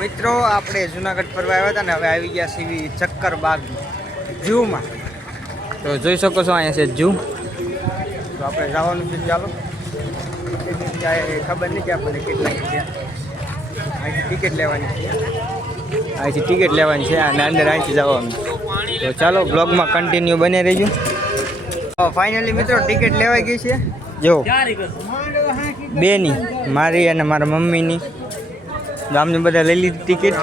મિત્રો આપણે જુનાગઢ ફરવા આવ્યા હતા ને હવે આવી ગયા સીવી ચક્કરબાગ ઝૂમાં. તો જોઈ શકો છો અહીંયા છે ઝૂ. તો આપણે જવાનું છે, ચાલો. ખબર નહીં કે આપણને કેટલા છે. અહીંથી ટિકિટ લેવાની છે અને અંદર અહીંથી જવાનું. તો ચાલો બ્લોગમાં કન્ટિન્યુ બને રહીજો. ફાઇનલી મિત્રો ટિકિટ લેવાઈ ગઈ છે. જો બેની, મારી અને મારા મમ્મીની. ગામને બધા લઈ લીધી ટિકિટ.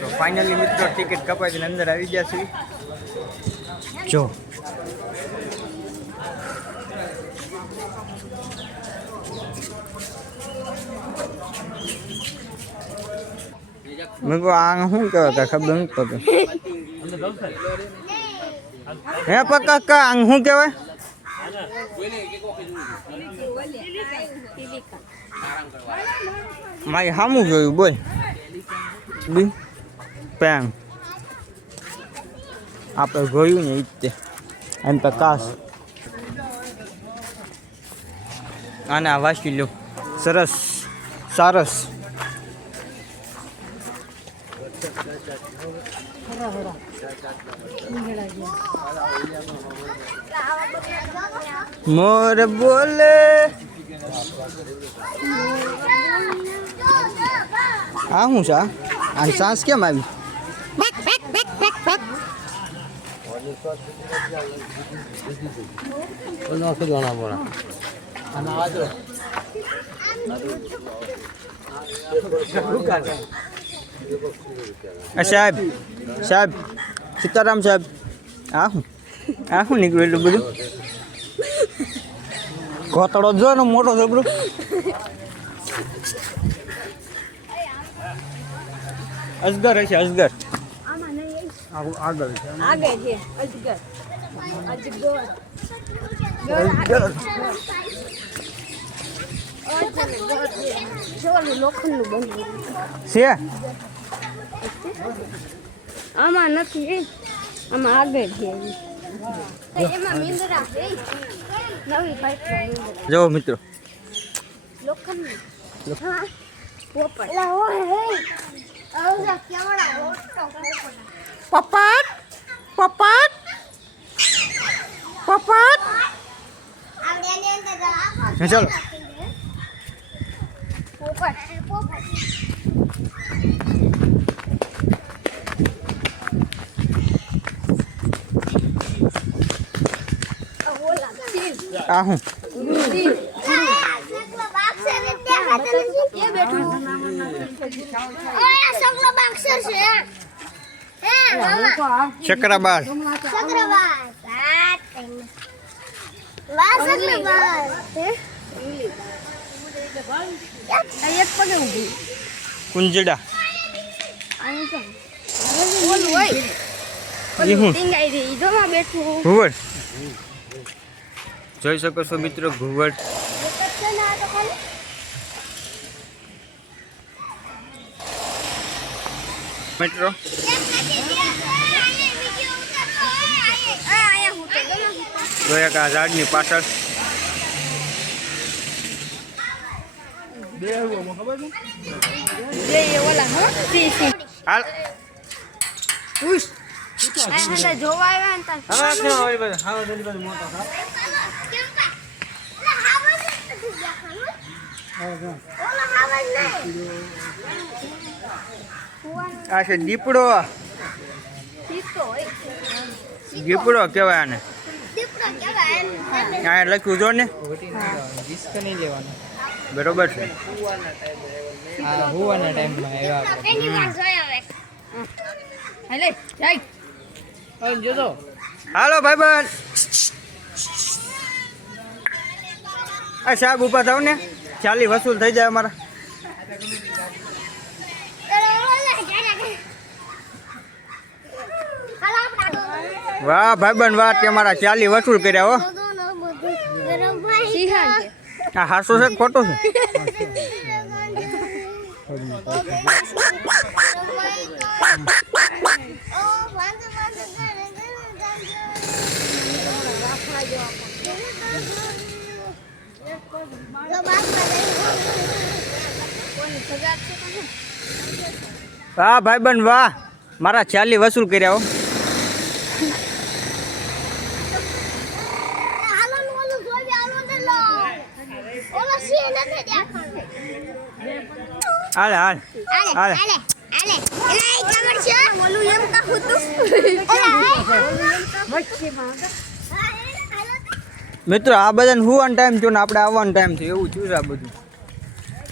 તો ફાઇનલી મિત્રો ટિકિટ કપાઈ અંદર આવી ગયા છે. જો મેં કહું આ શું કહેવાય ખબર નથી પડતી. હે પક્કા આંગ શું કહેવાય? મારી સામું જોયું બોલ. પેંગ આપણે જોયું ને ઈતે એમ પ્રકાશ. આને આ વાંચી લો. સરસ સારસ. મોર બોલે આ શું છે? આ સાસ કેમ આવી? સાહેબ સાહેબ સીતારામ સાહેબ, આ શું નીકળ્યું એટલું બધું? ઘોતડો જો ને મોટો જબરો. અજગર હશે અજગર. આગળ છે અજગર. છે આમાં નથી, આમાં આગળ છે. જો મિત્રો પપ્પાટ પપ્પાટ પપ્પાટ. ચાલો આ હું ચક્રબાગ. કુંજડા. ઘુવડ જોઈ શકો છો મિત્રો. ઘુવડ મિત્રો જોયા કે આ ઝાડની પાછળ હાલ જોવા આ છે દીપડો. દીપડો કહેવાય આને. આ લખ્યું જો ને, બરોબર છે. હાલો ભાઈબંધ. આ સાહેબ ઉભા થાવ ને, ચાલી વસૂલ થઈ જાય અમારા. વાહ ભાઈબંધ વાહ, તમારા ચાલી વસૂલ કર્યા હો. આ હાસો છે ખોટો છે? વાહ ભાઈબંધ વાહ, મારા 40 વસૂલ કર્યા હો. હાલ હાલ હાલ. મિત્રો આ બધાને હુવાનો ટાઈમ થયો ને આપણે આવવાનો ટાઈમ થયો એવું થયું છે આ બધું.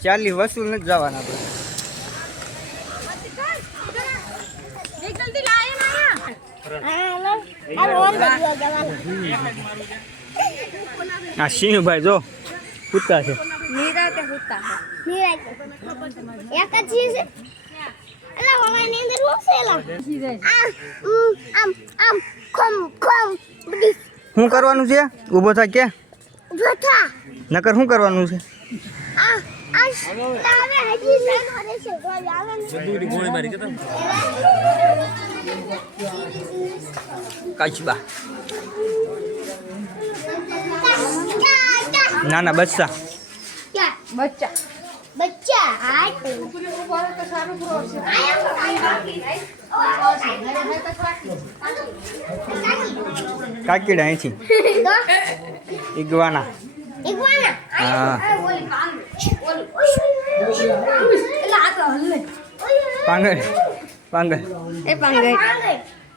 40 વસૂલ નથી જવાના આપણે. આ સિંહભાઈ જો કૂદતા છે. નિરાતે હોતા એક જ છે એલા હોવાની અંદર હોસેલા આમ આમ ખમ ખમ બડી શું કરવાનું છે? ઊભો થા કે જોથા નકર શું કરવાનું છે? આ આ તાવે હજી સેન હરે છે ગોળ આવે ને દૂરી ગોળી મારી કે કાચબા નાના બચ્ચા. ક્યાં બચ્ચા બચ્ચા હાટ કાકીડા અહીંથી ઈગવાના. ઇગવાના હા પાંગળ પાંગળ. એ પાંગળ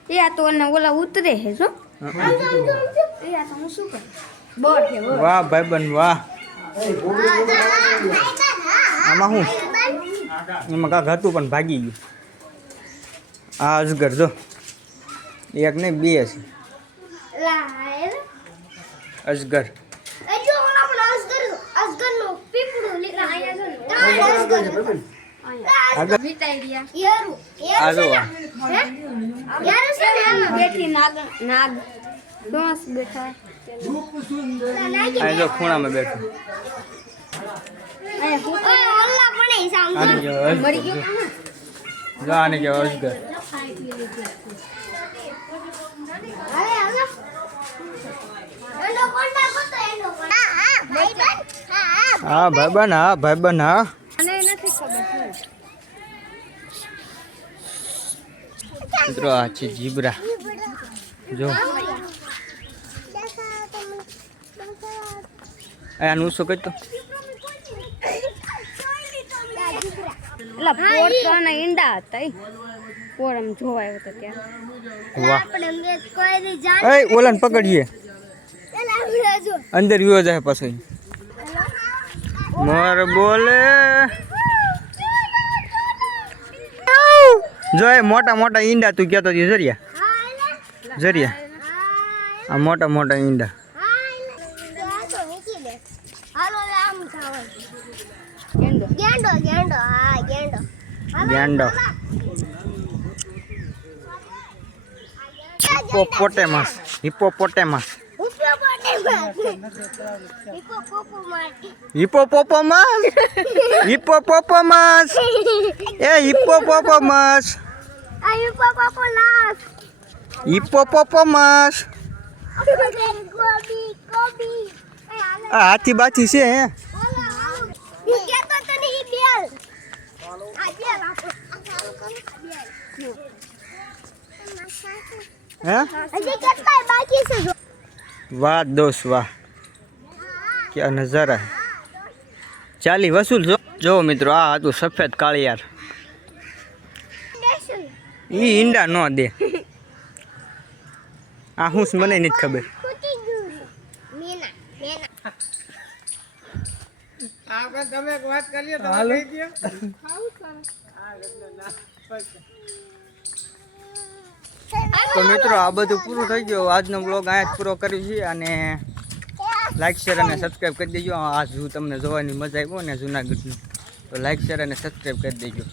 એ આ તો ને ઓલા ઉતરે છે જો એ આ તો હું શું કરું બોટ છે બોટ. વાહ ભાઈબંધ વાહ. આમાં શું? એમાં કાંક હતું પણ ભાગી ગયું. આ અજગર જો એક નહીં બે છે લાયર અજગર. એ જો ઓલા પણ અસગર નો પીપળું લીધા આયા જો આગળ વિતાઈ રહ્યા યારું આ જો આ. યારું છે ને આમાં બેઠી નાગ નાગ ડોસ બેઠા આ જો ખૂણામાં બેઠું. એ હું ઓય ઓલા પણ એ સામ આને કહેવાય મરી અજગર. ગયો જો આને કહેવાય અજગર. અરે હાલો એનો કોન્ટા કોતો એનો હા હા ભાઈબંધ હા હા ભાઈબંધ હા ભાઈબંધ હા. અને નથી ખબર મિત્રો આ છે જીબ્રા જો. આનું શું કરતો? એલા પોતાના ઈંડા હતા ઈ પોર આમ જોવાયો હતો ત્યાં વાહ. આપણે મે કોઈ ની જાન એ ઓલાને પકડીએ એલા વિડિયો જો અંદર વિયો જાય પાછો. મોર બોલે જો એ મોટા મોટા ઈંડા તું કહેતો હતી જરિયા હા એલા જરિયા. આ મોટા મોટા ઈંડા. હા એલા આ તો મૂકી દે હાલો હવે આમ ખાવા ગેંડો ગેંડો ગેંડો હા ગેંડો ગેંડો. હિપ્પોપોટેમસ હિપ્પોપોટેમસ ઉપ્યો પોટે ઈકો કોકો માટી હિપ્પોપોપોમસ હિપ્પોપોપોમસ એ હિપ્પોપોપોમસ આ ઈકો કોકો લાસ હિપ્પોપોપોમસ. કોબી કોબી એ હાલો આ હાથી બાથી છે હે. હું કેતો તો નહીં બેલ આ બેલ આપો હે હજી કેટલાય બાકી છે જો વાહ દોસ્ત વાહ, ક્યાં નજારા હે. 40 વસૂલ જો મિત્રો. આ હતું સફેદ કાળિયાર. ઈ ઈંડા ન દે. આ હું મને નથી ખબર. ફૂટી ગયું છે મીના મીના તો મિત્રો આ બધું પૂરું થઈ ગયું. આજનો બ્લોગ અહીંયા જ પૂરો કર્યો છે અને લાઈક શેર અને સબસ્ક્રાઈબ કરી દેજો. આ ઝૂ તમને જોવાની મજા આવી ને જુનાગઢનું, તો લાઈક શેર અને સબસ્ક્રાઈબ કરી દેજો.